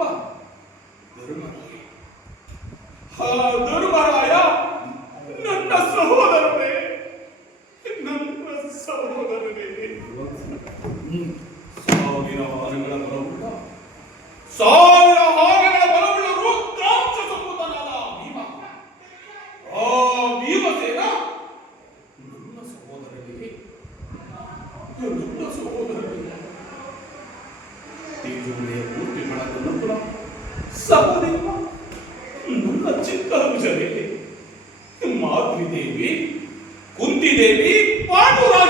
గొప్ప దుర్మరాయ దుర్మరాయ ನನ್ನ ಸಹೋದರ direito e